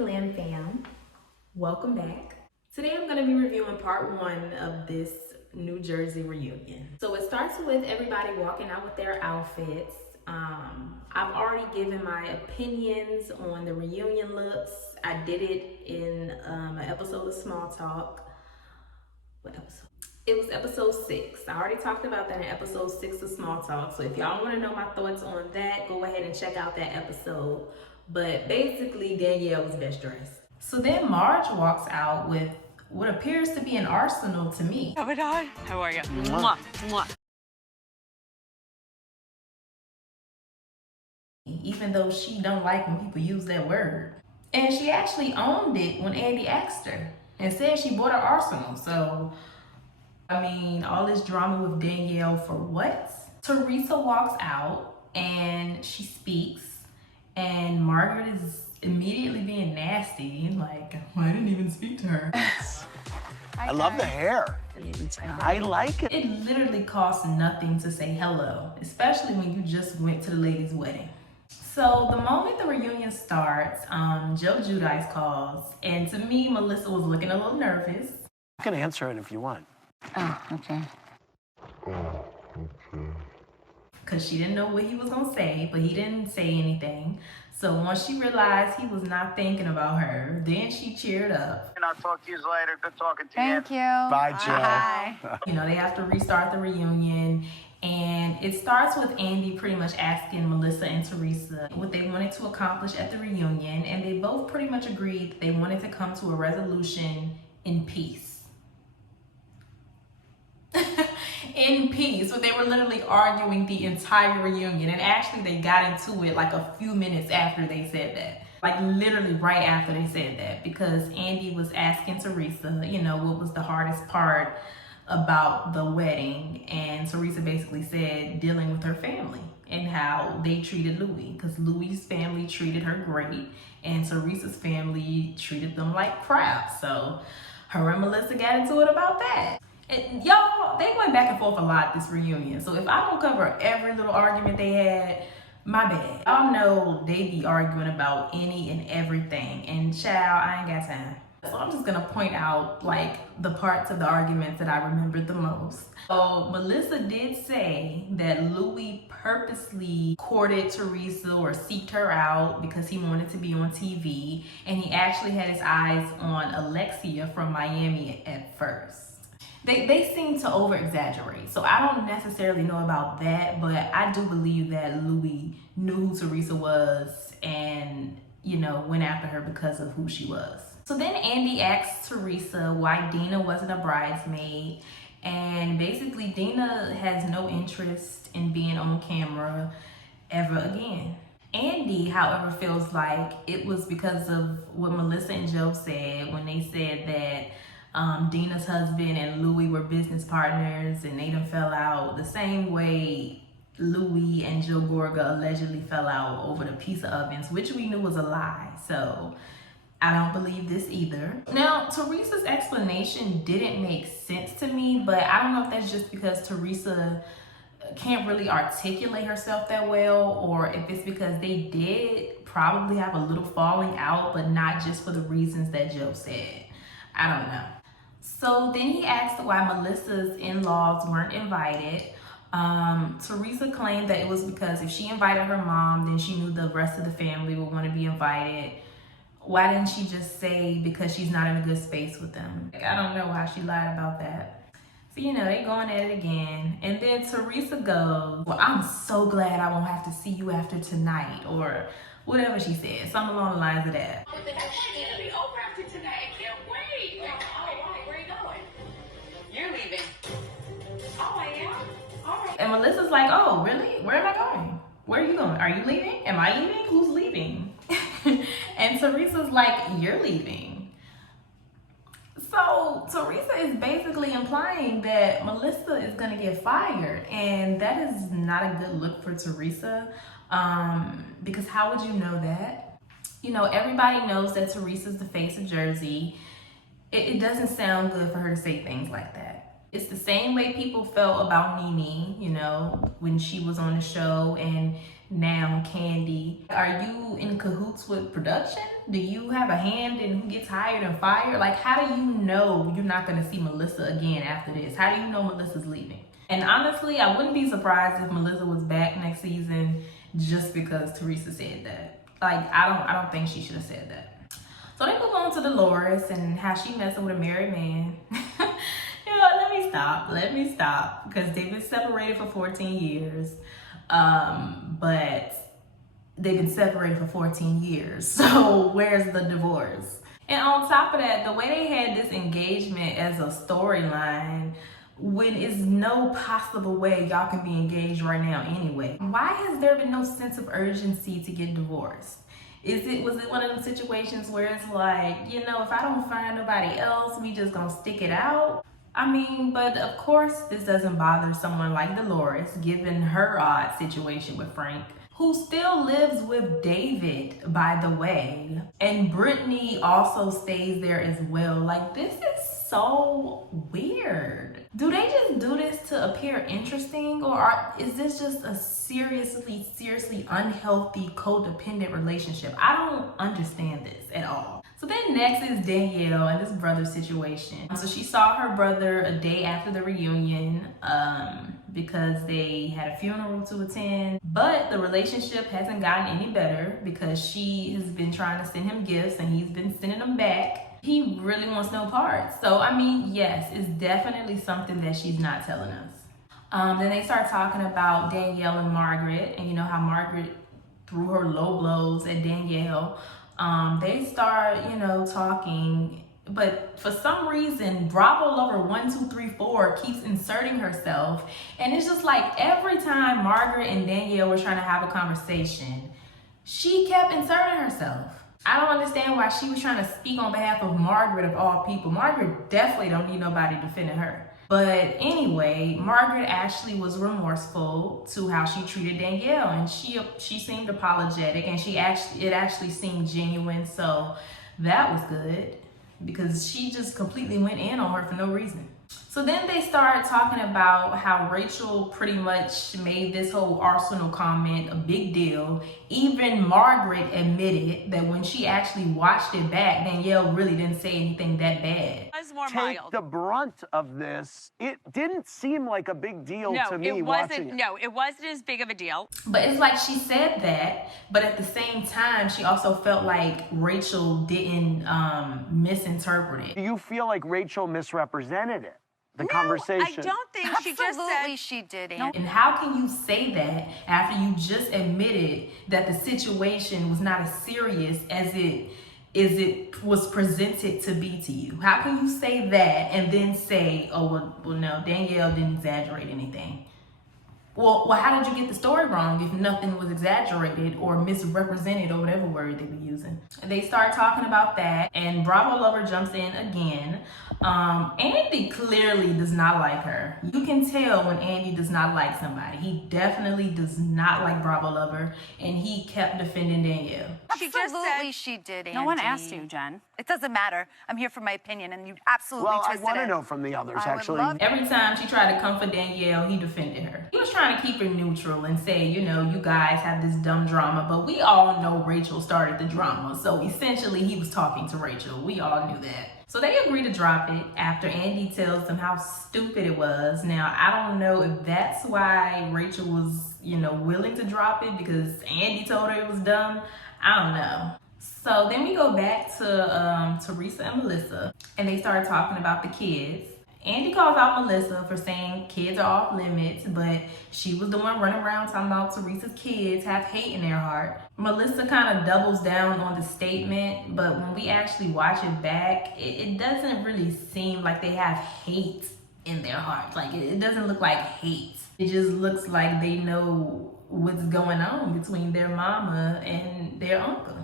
Glam fam, welcome back. Today I'm going to be reviewing part 1 of this New Jersey reunion. So it starts with everybody walking out with their outfits. I've already given my opinions on the reunion looks. I did it in an episode of Small Talk. What episode? It was episode 6. I already talked about that in episode 6 of Small Talk. So if y'all want to know my thoughts on that, go ahead and check out that episode. But basically, Danielle was best dressed. So then Marge walks out with what appears to be an arsenal to me. How are you? Mwah. Mwah. Even though she don't like when people use that word. And she actually owned it when Andy asked her and said she bought an arsenal. So, I mean, all this drama with Danielle for what? Teresa walks out and she speaks, and Margaret is immediately being nasty. Like, well, I didn't even speak to her. I love the hair. I like it. It literally costs nothing to say hello, especially when you just went to the lady's wedding. So the moment the reunion starts, Joe Giudice calls, and to me, Melissa was looking a little nervous. You can answer it if you want. Oh, okay. Because she didn't know what he was gonna say, but he didn't say anything. So once she realized he was not thinking about her, then she cheered up. And I'll talk to you later. Good talking to you. Thank you. Bye, Joe. Bye. You know, they have to restart the reunion, and it starts with Andy pretty much asking Melissa and Teresa what they wanted to accomplish at the reunion, and they both pretty much agreed they wanted to come to a resolution in peace. In peace, but they were literally arguing the entire reunion, and actually they got into it like a few minutes after they said that, like literally right after they said that, because Andy was asking Teresa, you know, what was the hardest part about the wedding, and Teresa basically said dealing with her family and how they treated Louis, because Louis's family treated her great and Teresa's family treated them like crap. So her and Melissa got into it about that. And y'all, they went back and forth a lot this reunion. So if I don't cover every little argument they had, my bad. Y'all know they be arguing about any and everything. And child, I ain't got time. So I'm just gonna point out like the parts of the arguments that I remembered the most. So Melissa did say that Louis purposely courted Teresa or seeked her out because he wanted to be on TV. And he actually had his eyes on Alexia from Miami at first. They seem to over-exaggerate. So I don't necessarily know about that, but I do believe that Louis knew who Teresa was and, you know, went after her because of who she was. So then Andy asks Teresa why Dina wasn't a bridesmaid, and basically Dina has no interest in being on camera ever again. Andy, however, feels like it was because of what Melissa and Joe said when they said that Dina's husband and Louis were business partners and they done fell out the same way Louis and Joe Gorga allegedly fell out over the pizza ovens, which we knew was a lie. So I don't believe this either. Now, Teresa's explanation didn't make sense to me, but I don't know if that's just because Teresa can't really articulate herself that well, or if it's because they did probably have a little falling out, but not just for the reasons that Joe said. I don't know. So then he asked why Melissa's in-laws weren't invited. Teresa claimed that it was because if she invited her mom, then she knew the rest of the family would want to be invited. Why didn't she just say because she's not in a good space with them? I don't know why she lied about that. So, you know, they going at it again. And then Teresa goes, well, I'm so glad I won't have to see you after tonight, or whatever she said, something along the lines of that. It'll be over after tonight. I can't wait. Where are you going? You're leaving. Oh, I am? All right. And Melissa's like, oh, really? Where am I going? Where are you going? Are you leaving? Am I leaving? Who's leaving? And Teresa's like, you're leaving. So Teresa is basically implying that Melissa is going to get fired. And that is not a good look for Teresa. Because how would you know that? You know, everybody knows that Teresa's the face of Jersey. It doesn't sound good for her to say things like that. It's the same way people felt about Nene, you know, when she was on the show, and now Candy. Are you in cahoots with production? Do you have a hand in who gets hired and fired? Like, how do you know you're not gonna see Melissa again after this? How do you know Melissa's leaving? And honestly, I wouldn't be surprised if Melissa was back next season just because Teresa said that. Like, I don't think she should have said that. So they move on to Dolores and how she messing with a married man. You know, let me stop, because they've been separated for 14 years. But they've been separated for 14 years. So where's the divorce? And on top of that, the way they had this engagement as a storyline, when is no possible way y'all can be engaged right now anyway. Why has there been no sense of urgency to get divorced? Was it one of those situations where it's like, you know, if I don't find nobody else, we just gonna stick it out? I mean, but of course this doesn't bother someone like Dolores, given her odd situation with Frank, who still lives with David, by the way. And Brittany also stays there as well. Like, this is so weird. Do they just do this to appear interesting, or is this just a seriously unhealthy codependent relationship? I don't understand this at all. So then next is Danielle and this brother situation. So she saw her brother a day after the reunion because they had a funeral to attend, but the relationship hasn't gotten any better because she has been trying to send him gifts and he's been sending them back. He really wants no parts. So, I mean, yes, it's definitely something that she's not telling us. Then they start talking about Danielle and Margaret, and you know how Margaret threw her low blows at Danielle. They start, you know, talking, but for some reason, Bravo Lover 1234 keeps inserting herself. And it's just like every time Margaret and Danielle were trying to have a conversation, she kept inserting herself. I don't understand why she was trying to speak on behalf of Margaret of all people. Margaret definitely don't need nobody defending her. But anyway, Margaret actually was remorseful to how she treated Danielle, and she seemed apologetic, and it actually seemed genuine. So that was good, because she just completely went in on her for no reason. So then they started talking about how Rachel pretty much made this whole Arsenal comment a big deal. Even Margaret admitted that when she actually watched it back, Danielle really didn't say anything that bad. It was more Take mild. the brunt of this. It didn't seem like a big deal to me it watching wasn't. No, it wasn't as big of a deal. But it's like she said that, but at the same time, she also felt like Rachel didn't misinterpret it. Do you feel like Rachel misrepresented it? The No, conversation. I don't think she just said. Absolutely, she did. And how can you say that after you just admitted that the situation was not as serious as it was presented to be to you? How can you say that and then say, oh, well no, Danielle didn't exaggerate anything? Well, how did you get the story wrong if nothing was exaggerated or misrepresented or whatever word they were using? They start talking about that, and Bravo Lover jumps in again. Andy clearly does not like her. You can tell when Andy does not like somebody. He definitely does not like Bravo Lover, and he kept defending Danielle. She just Absolutely, said. she did, Andy. No one asked you, Jen. It doesn't matter. I'm here for my opinion, and you absolutely Well, I twisted want to it. know from the others, I would actually. love- Every time she tried to comfort Danielle, he defended her. He was trying to keep her neutral and say, you know, you guys have this dumb drama, but we all know Rachel started the drama. So essentially, he was talking to Rachel. We all knew that. So they agree to drop it after Andy tells them how stupid it was. Now, I don't know if that's why Rachel was, you know, willing to drop it, because Andy told her it was dumb. I don't know. So then we go back to Teresa and Melissa, and they start talking about the kids. Andy calls out Melissa for saying kids are off limits, but she was the one running around talking about Teresa's kids have hate in their heart. Melissa kind of doubles down on the statement, but when we actually watch it back, it doesn't really seem like they have hate in their heart. Like, it doesn't look like hate. It just looks like they know what's going on between their mama and their uncle.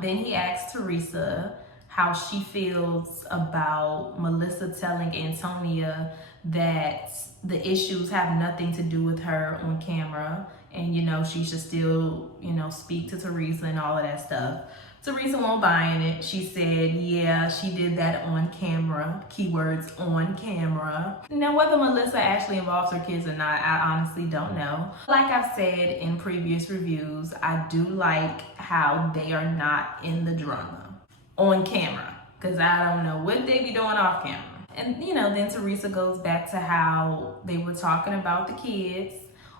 Then he asks Teresa how she feels about Melissa telling Antonia that the issues have nothing to do with her on camera, and you know, she should still, you know, speak to Teresa and all of that stuff. Teresa won't buy in it. She said, yeah, she did that on camera. Keywords on camera. Now, whether Melissa actually involves her kids or not, I honestly don't know. Like I've said in previous reviews, I do like how they are not in the drama on camera, because I don't know what they be doing off camera. And, you know, then Teresa goes back to how they were talking about the kids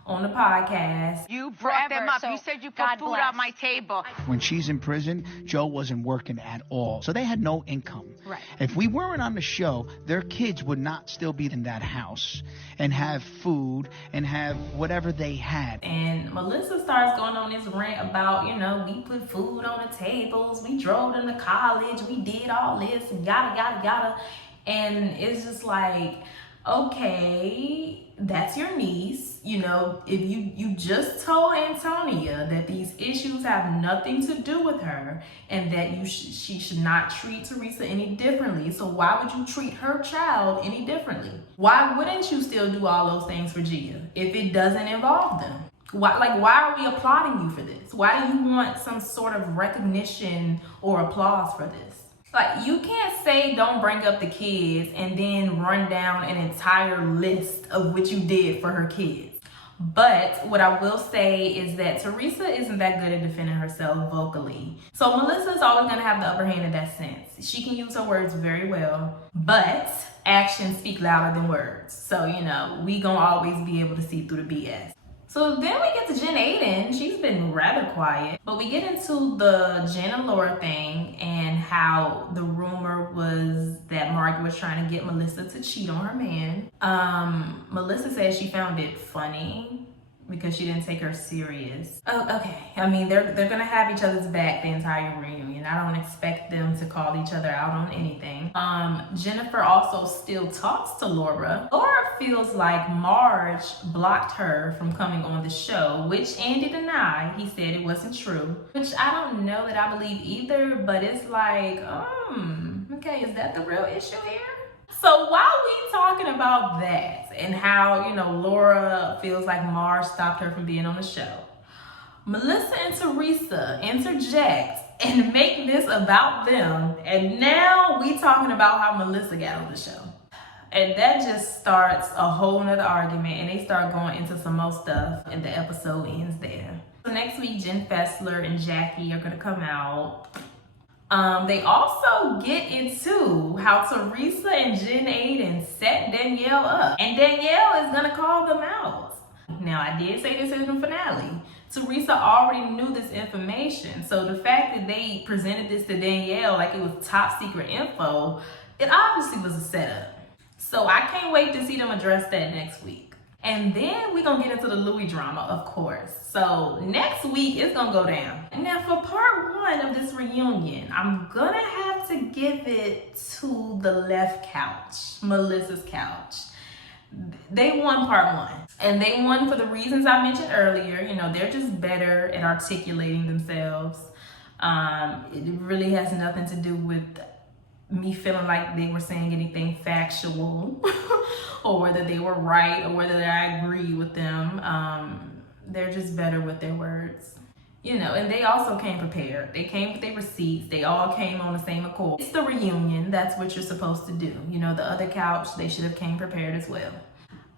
on the podcast. You brought them up. So You said you put God food bless. on my table. When she's in prison, Joe wasn't working at all. So they had no income. Right. If we weren't on the show, their kids would not still be in that house and have food and have whatever they had. And Melissa starts going on this rant about, you know, we put food on the tables, we drove them to college, we did all this, yada, yada, yada. And it's just like, okay, that's your niece. You know, if you just told Antonia that these issues have nothing to do with her and that she should not treat Teresa any differently. So why would you treat her child any differently? Why wouldn't you still do all those things for Gia if it doesn't involve them? Why are we applauding you for this? Why do you want some sort of recognition or applause for this? Like, you can't say don't bring up the kids and then run down an entire list of what you did for her kids. But what I will say is that Teresa isn't that good at defending herself vocally. So Melissa's always going to have the upper hand in that sense. She can use her words very well, but actions speak louder than words. So, you know, we going to always be able to see through the BS. So then we get to Jen Aiden. She's been rather quiet, but we get into the Jen and Laura thing and how the rumor was that Margaret was trying to get Melissa to cheat on her man. Melissa said she found it funny because she didn't take her serious. Oh, okay. I mean, they're gonna have each other's back the entire reunion. I don't expect them to call each other out on anything. Jennifer also still talks to Laura. Laura feels like Marge blocked her from coming on the show, which Andy denied. He said it wasn't true, which I don't know that I believe either, but it's like, okay, is that the real issue here? So while we talking about that and how, you know, Laura feels like Marge stopped her from being on the show, Melissa and Teresa interject and make this about them, and now we talking about how Melissa got on the show. And that just starts a whole nother argument, and they start going into some more stuff, and the episode ends there. So next week, Jen Fessler and Jackie are gonna come out. They also get into how Teresa and Jen Aiden set Danielle up, and Danielle is gonna call them out. Now, I did say this in the finale. Teresa already knew this information, so the fact that they presented this to Danielle like it was top secret info, it obviously was a setup. So I can't wait to see them address that next week. And then we're gonna get into the Louis drama, of course. So next week it's gonna go down. Now for part 1 of this reunion, I'm gonna have to give it to the left couch, Melissa's couch. They won part 1, and they won for the reasons I mentioned earlier. You know, they're just better at articulating themselves. It really has nothing to do with me feeling like they were saying anything factual or whether they were right or whether I agree with them. They're just better with their words. You know, and they also came prepared. They came with their receipts. They all came on the same accord. It's the reunion. That's what you're supposed to do. You know, the other couch, they should have came prepared as well.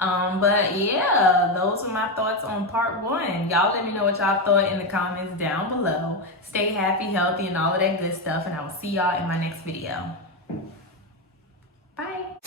But yeah, those are my thoughts on part 1. Y'all let me know what y'all thought in the comments down below. Stay happy, healthy, and all of that good stuff. And I will see y'all in my next video. Bye.